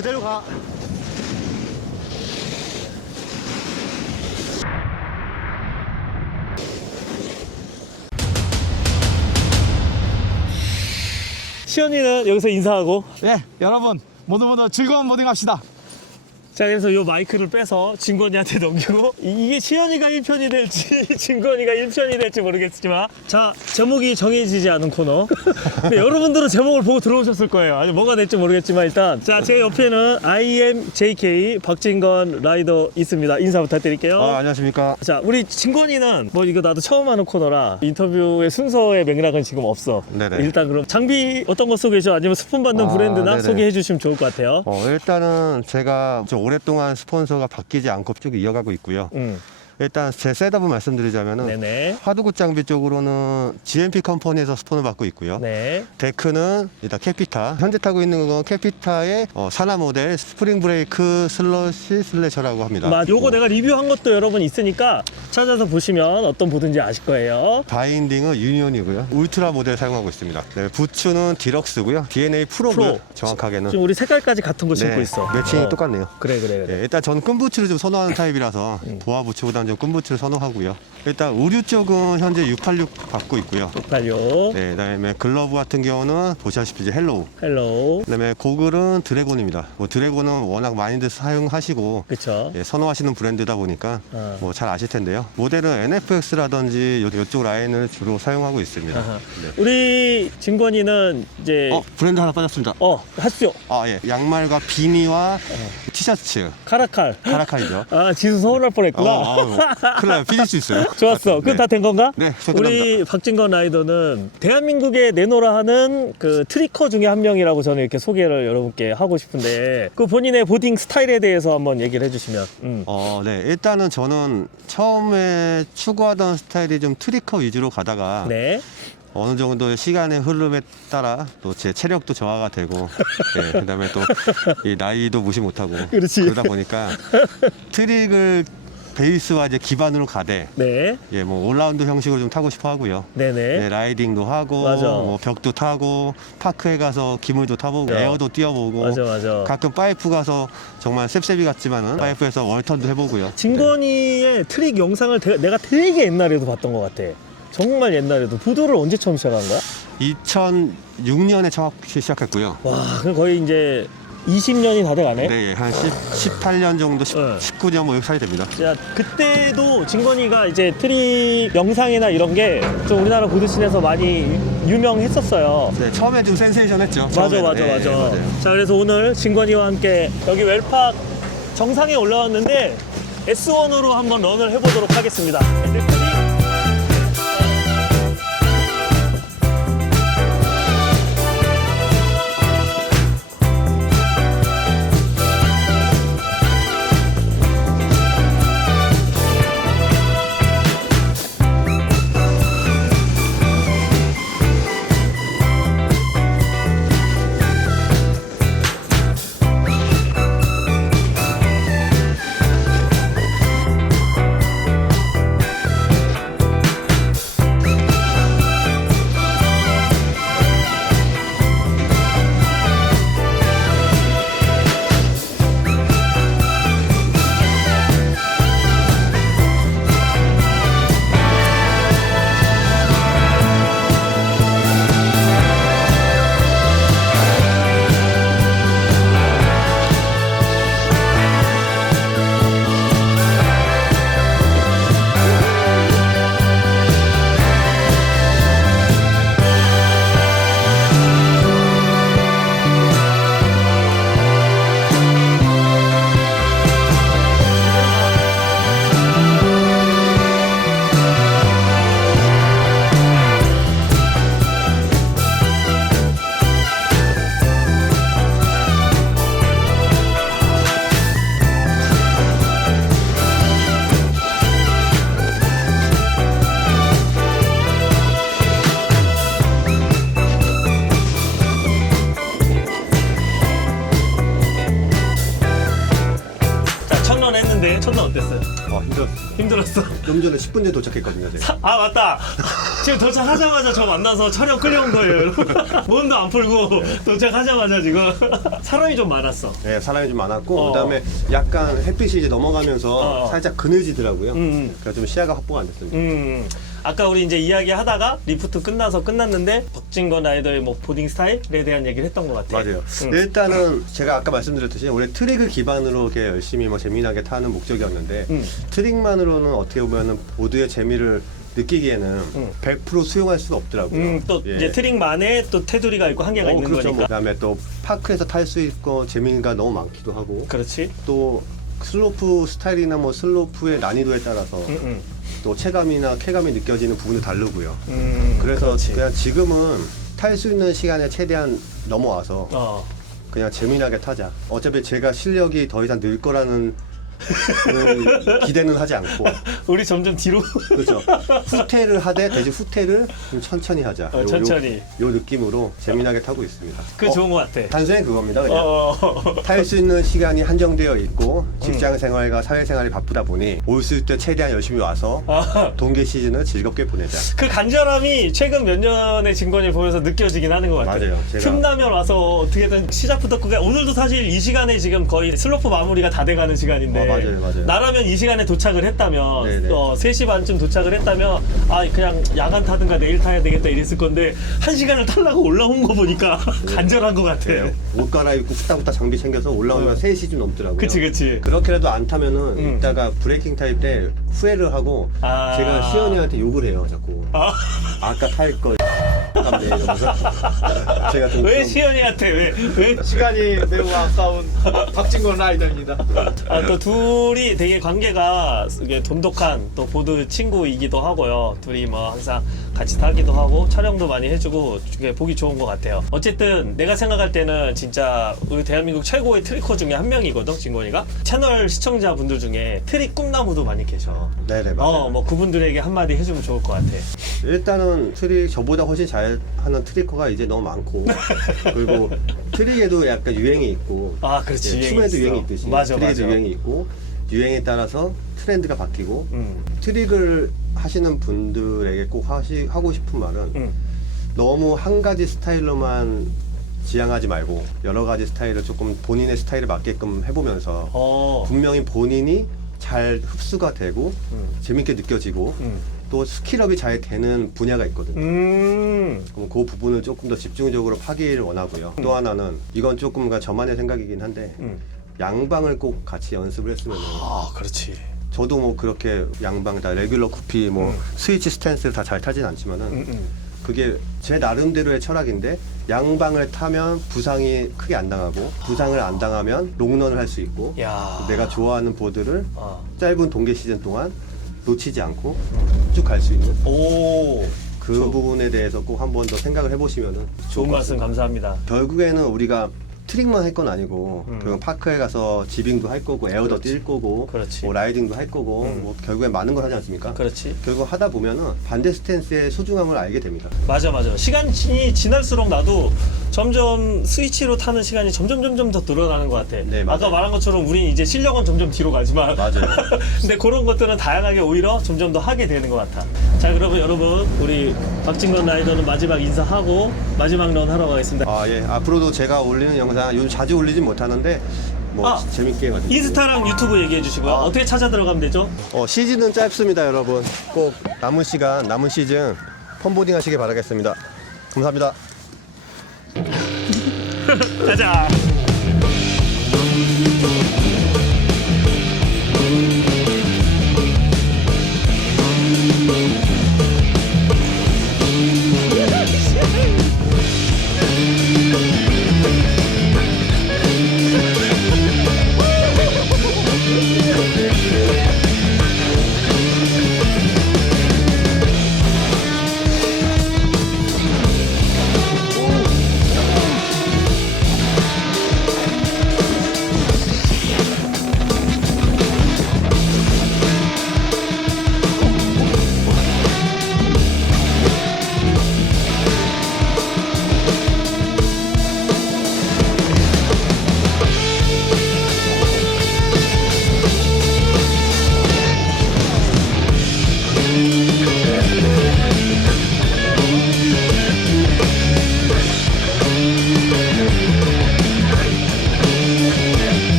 그대로 가. 시연이는 여기서 인사하고 네, 여러분 모두 모두 즐거운 모딩 합시다. 자 그래서 요 마이크를 빼서 진건이한테 넘기고 이- 이게 시연이가 1편이 될지 진건이가 1편이 될지 모르겠지만 자 제목이 정해지지 않은 코너. 근데 여러분들은 제목을 보고 들어오셨을 거예요. 아직 뭐가 될지 모르겠지만 일단 자 제 옆에는 IMJK 박진건 라이더 있습니다. 인사 부탁드릴게요. 아, 안녕하십니까. 자 우리 진건이는 뭐 이거 나도 처음 하는 코너라 인터뷰의 순서의 맥락은 지금 없어. 네네. 일단 그럼 장비 어떤 거 소개해 줘 아니면 스폰 받는 아, 브랜드나 네네. 소개해 주시면 좋을 것 같아요. 어, 일단은 제가 좀 오랫동안 스폰서가 바뀌지 않고 쭉 이어가고 있고요. 음. 일단 제 셋업을 말씀드리자면은 네네 하드굿 장비 쪽으로는 GMP 컴퍼니에서 스폰을 받고 있고요. 네. 데크는 일단 캐피타. 현재 타고 있는 건 캐피타의 어, 산화 모델 스프링 브레이크 슬러시 슬래셔라고 합니다. 맞, 요거 어, 내가 리뷰한 것도 여러분 있으니까 찾아서 보시면 어떤 보든지 아실 거예요. 바인딩은 유니온이고요. 울트라 모델 사용하고 있습니다. 네, 부츠는 디럭스고요. DNA 프로고요. 프로. 정확하게는. 지금 우리 색깔까지 같은 거 신고 있어. 매칭이 어. 똑같네요. 그래 그래 그래. 예, 일단 저는 끈부츠를 좀 선호하는 타입이라서 음. 보아 부츠보다는 좀 끈부츠를 선호하고요. 일단 의류 쪽은 현재 686 받고 있고요. 686. 네, 그다음에 글러브 같은 경우는 보시다시피 이제 헬로우. 헬로우. 그다음에 고글은 드래곤입니다. 뭐 드래곤은 워낙 많이들 사용하시고 그쵸. 예, 선호하시는 브랜드다 보니까 어. 뭐잘 아실 텐데요. 모델은 NFX라든지 요, 쪽 라인을 주로 사용하고 있습니다. 아하. 네. 우리 진권이는 이제 어, 브랜드 하나 빠졌습니다. 어, 하십시오. 아, 예. 양말과 비니와 어. 티셔츠. 카라칼. 카라칼이죠. 아, 지수 서운할 뻔했구나. 어, 아유, 큰일 나요. 삐질 수 있어요. 좋았어. 그건 네. 다된 건가? 네, 저 우리 박진건 라이더는 대한민국에 내노라 하는 그 트리커 중에 한 명이라고 저는 이렇게 소개를 여러분께 하고 싶은데 그 본인의 보딩 스타일에 대해서 한번 얘기를 해주시면. 음. 어, 네. 일단은 저는 처음에 추구하던 스타일이 좀 트리커 위주로 가다가 네. 어느 정도 시간의 흐름에 따라 또 제 체력도 저하가 되고, 예, 그다음에 또 이 나이도 무시 못하고 그렇지. 러다 보니까 트릭을 베이스와 이제 기반으로 가되 네. 예, 뭐 올라운드 형식으로 좀 타고 싶어 하고요. 네네. 네, 라이딩도 하고, 맞아. 뭐 벽도 타고, 파크에 가서 기물도 타보고, 맞아. 에어도 뛰어보고, 맞아 맞아. 가끔 파이프 가서 정말 셉셉이 같지만은 파이프에서 월턴도 해보고요. 진건이의 트릭 영상을 되- 내가 되게 옛날에도 봤던 것 같아. 정말 옛날에도 부도를 언제 처음 시작한 거야? 2006년에 정확히 시작했고요. 와, 그럼 거의 이제 20년이 다 돼가네. 네, 한 10, 18년 정도, 10, 네. 19년 뭐 사이 됩니다. 자, 그때도 진건이가 이제 트릭 영상이나 이런 게 좀 우리나라 보드씬에서 많이 유명했었어요. 네, 처음에 좀 센세이션 했죠. 맞아, 처음에는. 맞아, 네, 맞아. 맞아요. 자, 그래서 오늘 진건이와 함께 여기 웰팍 정상에 올라왔는데 S1으로 한번 런을 해보도록 하겠습니다. 힘들었어요. 힘들었어. 좀 전에 10분 전에 도착했거든요, 제가. 아 맞다. 지금 도착하자마자 저 만나서 촬영 끌려온 거예요, 여러분. 몸도 안 풀고 도착하자마자 지금 사람이 좀 많았어. 네, 사람이 좀 많았고 어. 그다음에 약간 햇빛이 이제 넘어가면서 어. 살짝 그늘지더라고요. 음. 그래서 좀 시야가 확보가 안 됐습니다. 음, 아까 우리 이제 이야기 하다가 리프트 끝나서 끝났는데 박진건 라이더의 뭐 보딩 스타일에 대한 얘기를 했던 것 같아. 맞아요. 음. 일단은 제가 아까 말씀드렸듯이 원래 트릭을 기반으로 이렇게 열심히 뭐 재미나게 타는 목적이었는데 음. 트릭만으로는 어떻게 보면은 보드의 재미를 느끼기에는 음. 100% 수용할 수가 없더라고요. 음, 또 예. 이제 트릭만의 또 테두리가 있고 한계가 어, 있는 그렇죠. 뭐 거니까. 그다음에 또 파크에서 탈 수 있고 재미가 너무 많기도 하고 그렇지. 또 슬로프 스타일이나 뭐 슬로프의 난이도에 따라서 음, 음. 또 체감이나 쾌감이 느껴지는 부분도 다르고요. 음, 그래서 그렇지. 그냥 지금은 탈 수 있는 시간에 최대한 넘어와서 어. 그냥 재미나게 타자. 어차피 제가 실력이 더 이상 늘 거라는 그 기대는 하지 않고 우리 점점 뒤로 그렇죠. 후퇴를 하되 대신 후퇴를 좀 천천히 하자. 어, 요- 천천히. 요, 요 느낌으로 재미나게 타고 있습니다. 그 어, 좋은 것 같아. 단순히 그겁니다. 그냥 어. 탈 수 있는 시간이 한정되어 있고 음. 직장 생활과 사회 생활이 바쁘다 보니 올수때 최대한 열심히 와서 아, 동계 시즌을 즐겁게 보내자. 그 간절함이 최근 몇 년의 진건을 보면서 느껴지긴 하는 것 같아요. 맞아요. 제가- 틈나면 와서 어떻게든 시작부터 끝까지 오늘도 사실 이 시간에 지금 거의 슬로프 마무리가 다 돼가는 시간인데 어, 맞아요, 맞아요. 나라면 이 시간에 도착을 했다면 네네. 어, 3시 반쯤 도착을 했다면 아 그냥 야간 타든가 내일 타야 되겠다 이랬을 건데 한 시간을 타려고 올라온 거 보니까 간절한 것 같아. 네, 옷 갈아입고 후딱후딱 장비 챙겨서 올라오면 3시 좀 넘더라고요. 그치 그치. 그렇게라도 안 타면은 음. 이따가 브레이킹 타임 때 후회를 하고 아. 제가 시연이한테 욕을 해요 자꾸 아, 아까 탈 걸 아깝네 이러면서 제가 좀왜 좀- 시연이한테 왜 왜? 시간이 매우 아까운 박진건 라이더입니다. 아, 또 둘이 되게 관계가 이게 돈독한 또 보드 친구이기도 하고요. 둘이 뭐 항상 같이 타기도 하고 촬영도 많이 해주고 되게 보기 좋은 것 같아요. 어쨌든 내가 생각할 때는 진짜 우리 대한민국 최고의 트리커 중에 한 명이거든, 진건이가. 채널 시청자분들 중에 트릭 꿈나무도 많이 계셔. 네네 맞아요 어, 뭐 그분들에게 한마디 해주면 좋을 것 같아. 일단은 트릭 저보다 훨씬 잘 하는 트리커가 이제 너무 많고 그리고 트릭에도 약간 유행이 있고 아, 그렇지. 예, 춤에도. 유행이 있듯이 맞아, 트릭에도 맞아. 유행이 있고 유행에 따라서 트렌드가 바뀌고 음, 트릭을 하시는 분들에게 꼭 하시, 하고 싶은 말은 음. 너무 한 가지 스타일로만 지향하지 말고 여러 가지 스타일을 조금 본인의 스타일에 맞게끔 해보면서 어, 분명히 본인이 잘 흡수가 되고 음. 재밌게 느껴지고 음. 또 스킬업이 잘 되는 분야가 있거든요. 음. 그럼 그 부분을 조금 더 집중적으로 파기를 원하고요. 또 하나는 이건 조금 그 저만의 생각이긴 한데 음. 양방을 꼭 같이 연습을 했으면 아, 그렇지. 저도 뭐 그렇게 양방 다 레귤러 쿠피 뭐 스위치 스탠스를 다잘 타진 않지만은 음, 음. 그게 제 나름대로의 철학인데 양방을 타면 부상이 크게 안 당하고 부상을 안 당하면 롱런을 할 수 있고 야. 내가 좋아하는 보드를 어. 짧은 동계 시즌 동안 놓치지 않고 쭉 갈 수 있는 오. 그 부분에 대해서 꼭 한 번 더 생각을 해보시면은 좋을 좋은 것 말씀. 감사합니다. 결국에는 우리가 트릭만 할 건 아니고 음. 그리고 파크에 가서 지빙도 할 거고 에어도 뛸 거고 그렇지. 뭐 라이딩도 할 거고 음. 뭐 결국엔 많은 걸 하지 않습니까? 그렇지. 결국 하다 보면은 반대 스탠스의 소중함을 알게 됩니다. 맞아, 맞아. 시간이 지날수록 나도 점점 스위치로 타는 시간이 점점 점점 더 늘어나는 것 같아. 네, 맞아요. 아까 말한 것처럼 우린 이제 실력은 점점 뒤로 가지만. 맞아요. 근데 그런 것들은 다양하게 오히려 점점 더 하게 되는 것 같아. 자, 그러면 여러분, 우리 박진건 라이더는 마지막 인사하고 마지막 런 하러 가겠습니다. 아 예 앞으로도 제가 올리는 영상 요즘 자주 올리진 못하는데 뭐 아, 재밌게 해가지고 인스타랑 유튜브 얘기해 주시고요. 아. 어떻게 찾아 들어가면 되죠? 어, 시즌은 짧습니다 여러분 꼭 남은 시간 남은 시즌 펀보딩 하시길 바라겠습니다 감사합니다 가자.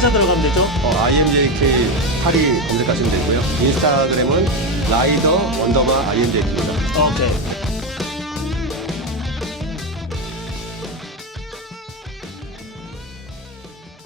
찾아 들어가면 되죠? 어, IMJK 파리 검색하시면 되고요. 인스타그램은 라이더 언더바 IMJK입니다. 오케이.